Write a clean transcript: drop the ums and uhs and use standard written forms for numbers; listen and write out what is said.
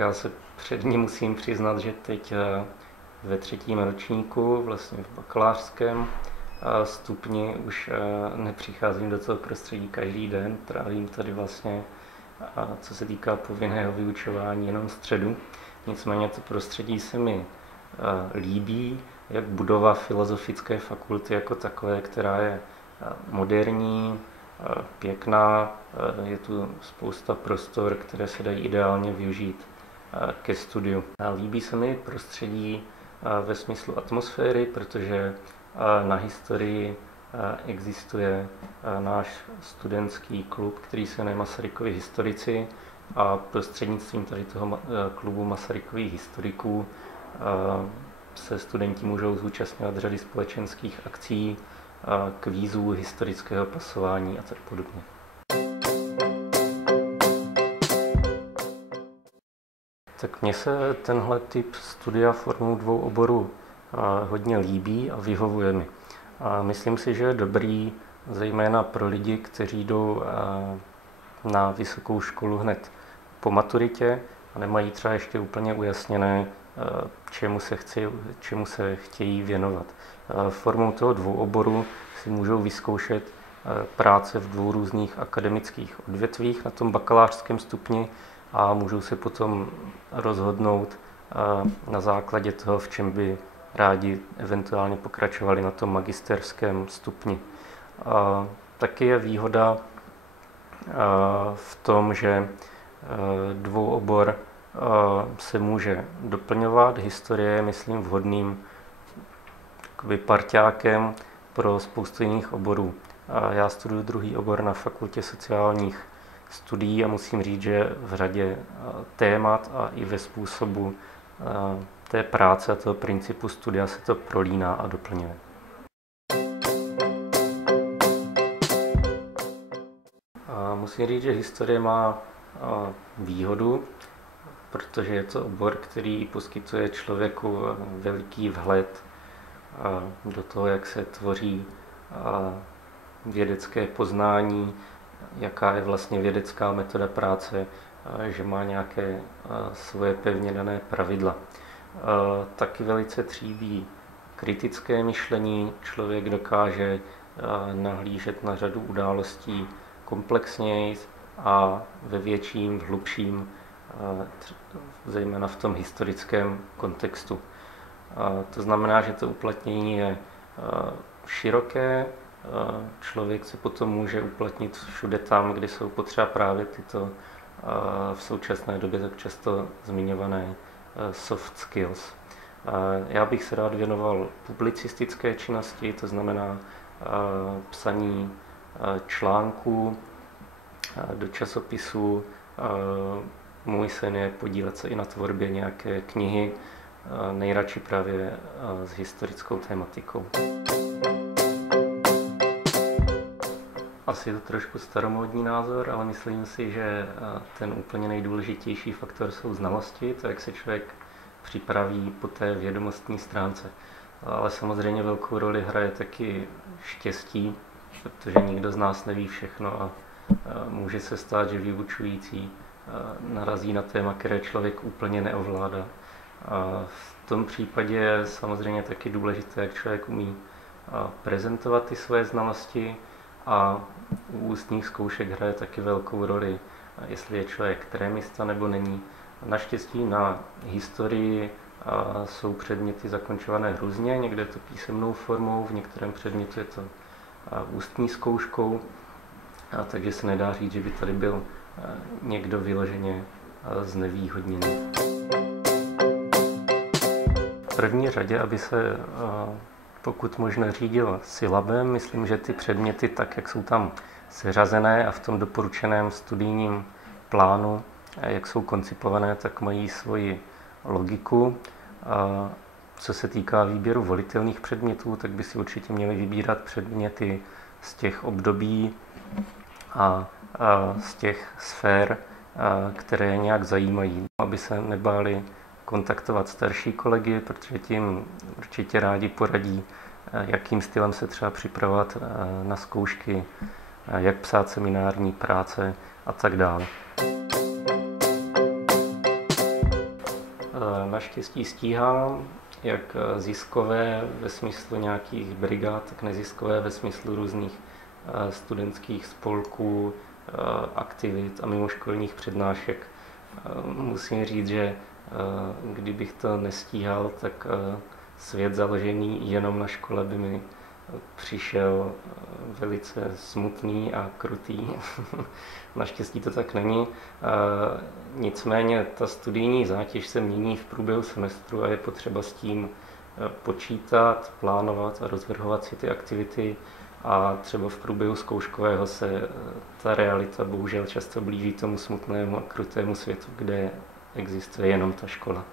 já se předně musím přiznat, že teď ve 3. ročníku, vlastně v bakalářském stupni už nepřicházím do toho prostředí každý den, trávím tady vlastně, co se týká povinného vyučování, jenom středu. Nicméně to prostředí se mi líbí, jak budova Filozofické fakulty jako takové, která je moderní, pěkná, je tu spousta prostor, které se dají ideálně využít ke studiu. Líbí se mi prostředí ve smyslu atmosféry, protože na historii existuje náš studentský klub, který se jmenuje Masarykovi historici, a prostřednictvím tady toho klubu Masarykových historiků se studenti můžou zúčastňovat řady společenských akcí, kvízů, historického pasování a tak podobně. Tak mně se tenhle typ studia formou 2 oborů hodně líbí a vyhovuje mi. Myslím si, že je dobrý zejména pro lidi, kteří jdou na vysokou školu hned po maturitě a nemají třeba ještě úplně ujasněné, čemu se chtějí věnovat. Formou toho 2 oborů si můžou vyzkoušet práce v 2 různých akademických odvětvích na tom bakalářském stupni a můžou se potom rozhodnout na základě toho, v čem by rádi eventuálně pokračovali na tom magisterském stupni. Taky je výhoda v tom, že 2 obor se může doplňovat. Historie je, myslím, vhodným parťákem pro spoustu jiných oborů. Já studuji 2. obor na Fakultě sociálních studií a musím říct, že v řadě témat a i ve způsobu té práce a toho principu studia se to prolíná a doplňuje. Musím říct, že historie má výhodu, protože je to obor, který poskytuje člověku veliký vhled do toho, jak se tvoří vědecké poznání, jaká je vlastně vědecká metoda práce, že má nějaké svoje pevně dané pravidla. Taky velice tříbí kritické myšlení, člověk dokáže nahlížet na řadu událostí komplexněji a ve větším, v hlubším, zejména v tom historickém kontextu. To znamená, že to uplatnění je široké, člověk se potom může uplatnit všude tam, kde jsou potřeba právě tyto v současné době tak často zmiňované soft skills. Já bych se rád věnoval publicistické činnosti, to znamená psaní článků do časopisů. Můj sen je podílet se i na tvorbě nějaké knihy, nejradši právě s historickou tématikou. Asi je to trošku staromódní názor, ale myslím si, že ten úplně nejdůležitější faktor jsou znalosti, to, jak se člověk připraví po té vědomostní stránce. Ale samozřejmě velkou roli hraje taky štěstí, protože nikdo z nás neví všechno a může se stát, že vyučující narazí na téma, které člověk úplně neovládá. A v tom případě je samozřejmě taky důležité, jak člověk umí prezentovat ty své znalosti, a u ústních zkoušek hraje taky velkou roli, jestli je člověk trémista nebo není. Naštěstí na historii jsou předměty zakončované různě, někde je to písemnou formou, v některém předmětu je to ústní zkouškou, takže se nedá říct, že by tady byl někdo vyloženě znevýhodněný. V první řadě, aby se pokud možno řídil silabem, myslím, že ty předměty, tak jak jsou tam seřazené a v tom doporučeném studijním plánu, jak jsou koncipované, tak mají svoji logiku. Co se týká výběru volitelných předmětů, tak by si určitě měli vybírat předměty z těch období a z těch sfér, které je nějak zajímají, aby se nebáli kontaktovat starší kolegy, protože tím určitě rádi poradí, jakým stylem se třeba připravovat na zkoušky, jak psát seminární práce a tak dále. naštěstí stíhám, jak ziskové ve smyslu nějakých brigád, tak neziskové ve smyslu různých studentských spolků, aktivit a mimoškolních přednášek. Musím říct, že kdybych to nestíhal, tak svět založený jenom na škole by mi přišel velice smutný a krutý. Naštěstí to tak není. Nicméně ta studijní zátěž se mění v průběhu semestru a je potřeba s tím počítat, plánovat a rozvrhovat si ty aktivity. A třeba v průběhu zkouškového se ta realita bohužel často blíží tomu smutnému a krutému světu, kde existuje jenom ta škola.